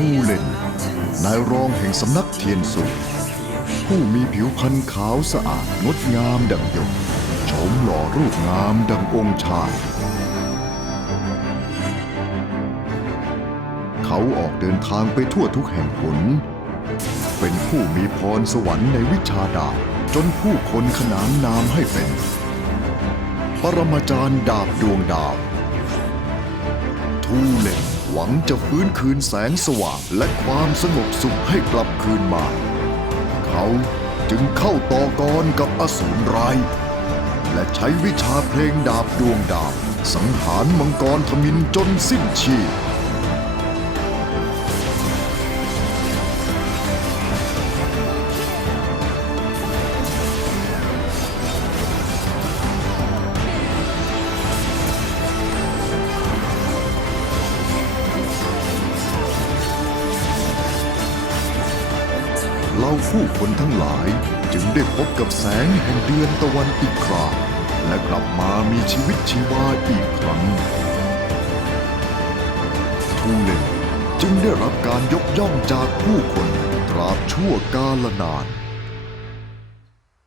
ทูเล่น นายรองแห่งสำนักเทียนสุผู้มีผิวพรรณขาวสะอาดงดงามดังหยกโฉมหล่อรูปงามดังองค์ชาย เขาออกเดินทางไปทั่วทุกแห่งหน เป็นผู้มีพรสวรรค์ในวิชาดาบจนผู้คนขนานนามให้เป็น ปรมาจารย์ดาบดวงดาว ทูเลน หวังจะฟื้นคืนแสงสว่างและความสงบสุขให้กลับคืนมา เขาจึงเข้าต่อกรกับอสูรร้ายและใช้วิชาเพลงดาบดวงดาบ สังหารมังกรทมินจนสิ้นชีพ เราผู้คนทั้งหลายจึงได้พบกับแสงแห่งเดือนตะวันอีกคราและกลับมามีชีวิตชีวาอีกครั้ง ทูเลนจึงได้รับการยกย่องจากผู้คนตราบชั่วกาลนาน